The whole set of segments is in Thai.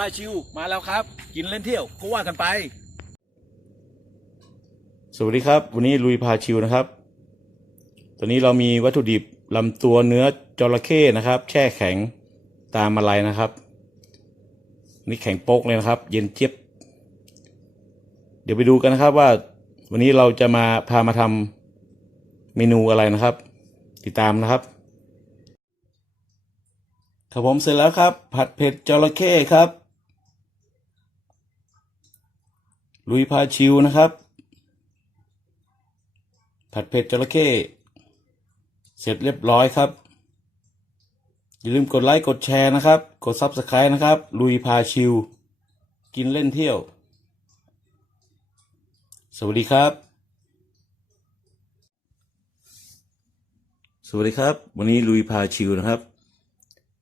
พาชิวมาแล้วครับ กินเล่นเที่ยวก็ว่ากันไป สวัสดีครับ วันนี้ลุยพาชิวนะครับ ตอนนี้เรามีวัตถุดิบลำตัวเนื้อจระเข้นะครับ แช่แข็งตามมาลายนะครับ นี่แข็งโป๊กเลยนะครับ เย็นเจี๊ยบเดี๋ยวไปดูกันนะครับว่าวันนี้เราจะมาพามาทำเมนูอะไรนะครับ ติดตามนะครับครับผมเสร็จแล้วครับ ผัดเผ็ดจระเข้ครับ ลุยพาชิวนะครับ ผัดเผ็ดจระเข้เสร็จเรียบร้อยครับ อย่าลืมกดไลค์กดแชร์นะครับ กดซับสไครต์นะครับ ลุยพาชิว กินเล่นเที่ยว สวัสดีครับ สวัสดีครับ วันนี้ลุยพาชิวนะครับ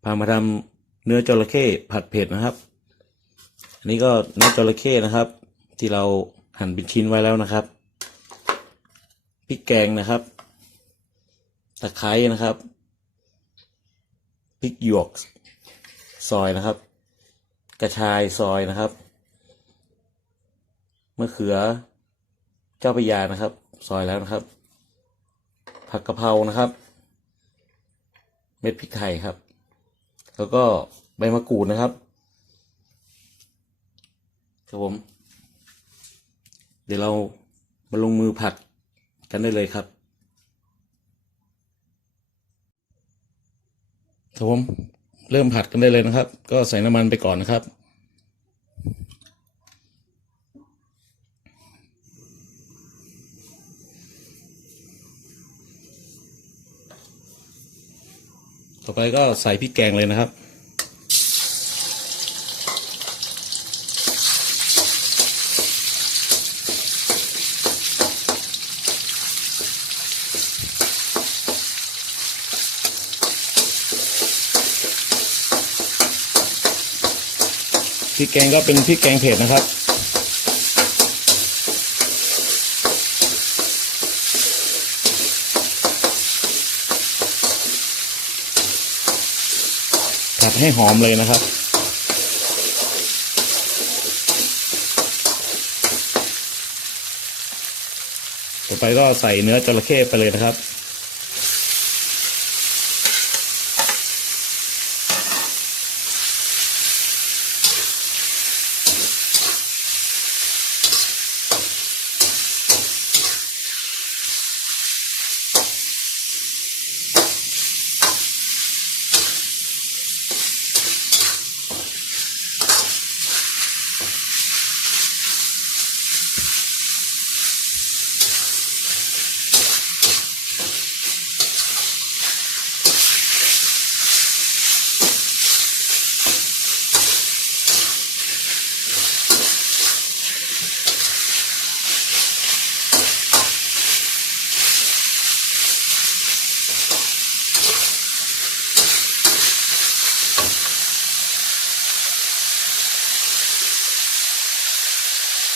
พามาทำเนื้อจระเข้ผัดเผ็ดนะครับ อันนี้ก็เนื้อจระเข้นะครับ ที่เราหั่นเป็นชิ้นไว้แล้วนะครับพริกแกงนะครับ ตะไคร้นะครับพริกหยวกซอยนะครับ กระชายซอยนะครับมะเขือ เจ้าพยานะครับ ซอยแล้วนะครับ ผักกะเพรานะครับ เม็ดพริกไทยครับ แล้วก็ใบมะกรูดนะครับครับผม เดี๋ยวเรามาลงมือผัดกันได้เลยครับครับผมเริ่มผัดกันได้เลยนะครับ ก็ใส่น้ำมันไปก่อนนะครับ ต่อไปก็ใส่พริกแกงเลยนะครับ พริกแกงก็เป็นพริกแกงเผ็ดนะครับ ผัดให้หอมเลยนะครับต่อไปก็ใส่เนื้อจระเข้ไปเลยนะครับ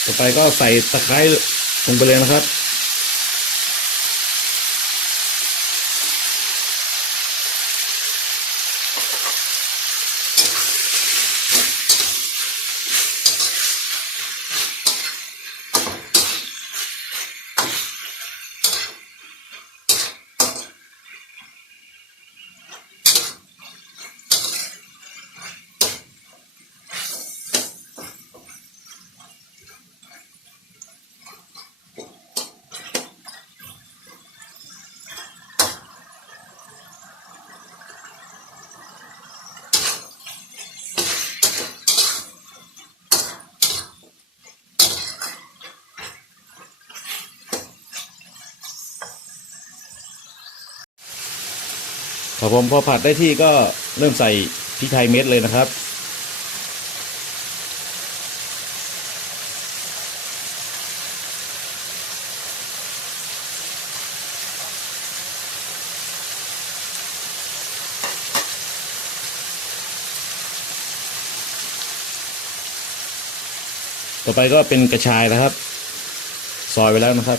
ต่อไปก็ใส่ตะไคร้ลงไปเลยนะครับ ครับผมพอผัดได้ที่ก็เริ่มใส่พริกไทยเม็ดเลยนะครับ ต่อไปก็เป็นกระชายนะครับ ซอยไว้แล้วนะครับ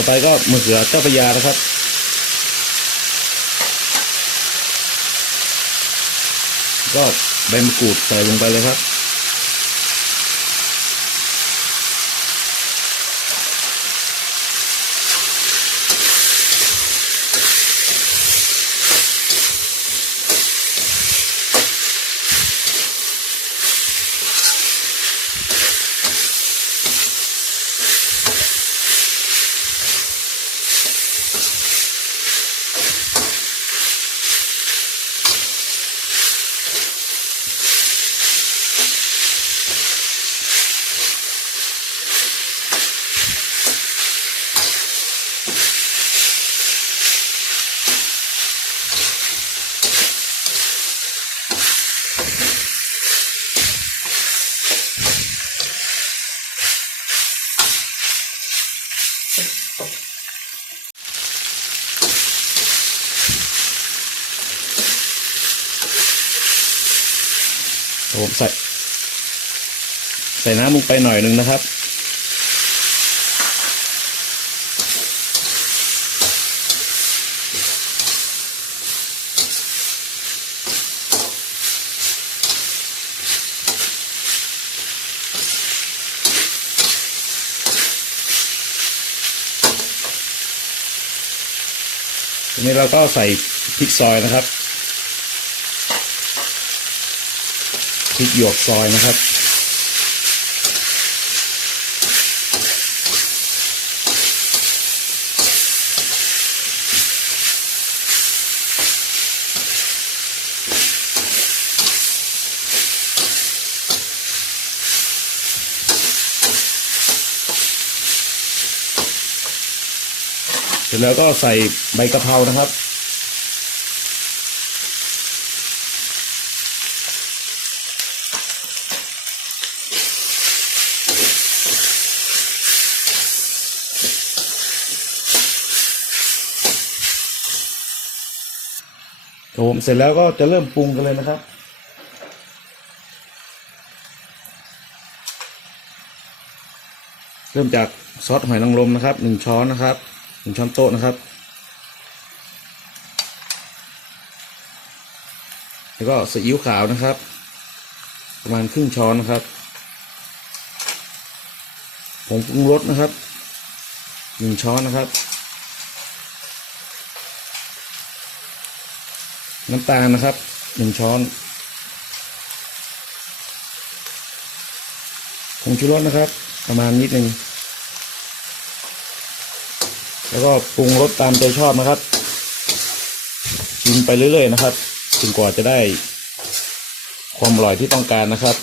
ต่อไปก็มะเขือเจ้าพยานะครับ ก็ใบมะกรูดใส่ลงไปเลยครับ ผมใส่ ใส่น้ำลงไปหน่อยหนึ่งนะครับ ทีนี้เราก็ใส่พริกซอยนะครับ ริกหยวกซอยนะครับ เสร็จแล้วก็ใส่ใบกะเพรานะครับ ครับผมเสร็จแล้วก็จะเริ่มปรุงกันเลยนะครับ เริ่มจากซอสหอยนางรมนะครับหนึ่งช้อนนะครับหนึ่งช้อนโต๊ะนะครับ แล้วก็ซีอิ๊วขาวนะครับ ประมาณครึ่งช้อนนะครับผงปรุงรสนะครับหนึ่งช้อนนะครับ น้ำตาลนะครับหนึ่งช้อนผงชูรสนะครับ ประมาณนิดนึงแล้วก็ปรุงรสตามใจชอบนะครับชิมไปเรื่อยๆนะครับจนกว่าจะได้ความอร่อยที่ต้องการนะครับ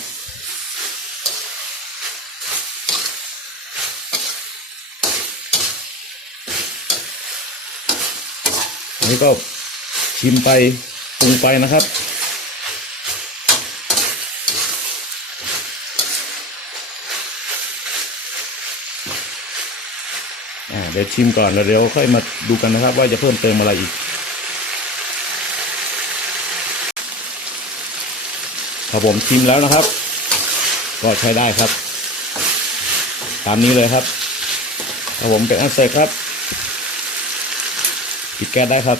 นนี้ก็ชิมไป ปรุงไปนะครับอ่าเดี๋ยวชิมก่อนแล้วเดี๋ยวค่อยมาดูกันนะครับ ว่าจะเพิ่มเติมอะไรอีก ครับผมชิมแล้วนะครับ ก็ใช้ได้ครับ ตามนี้เลยครับครับผมเป็นอันเสร็จครับปิดแก๊สได้ครับ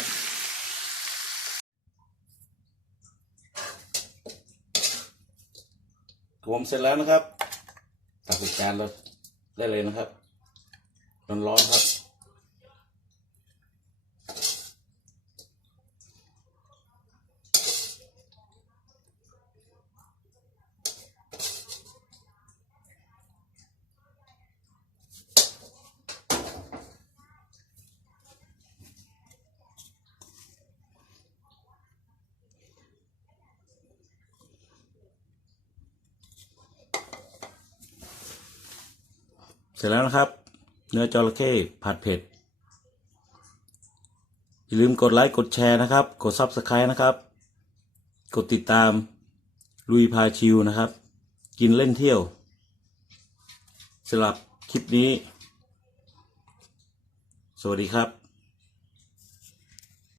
ผมเสร็จแล้วนะครับตักใส่จานเราได้เลยนะครับร้อนๆครับ เสร็จแล้วนะครับ เนื้อจระเข้ผัดเผ็ด อย่าลืมกดไลค์กดแชร์นะครับ กด Subscribe นะครับ กดติดตามลุยพาชิวนะครับ กินเล่นเที่ยวสำหรับคลิปนี้ สวัสดีครับ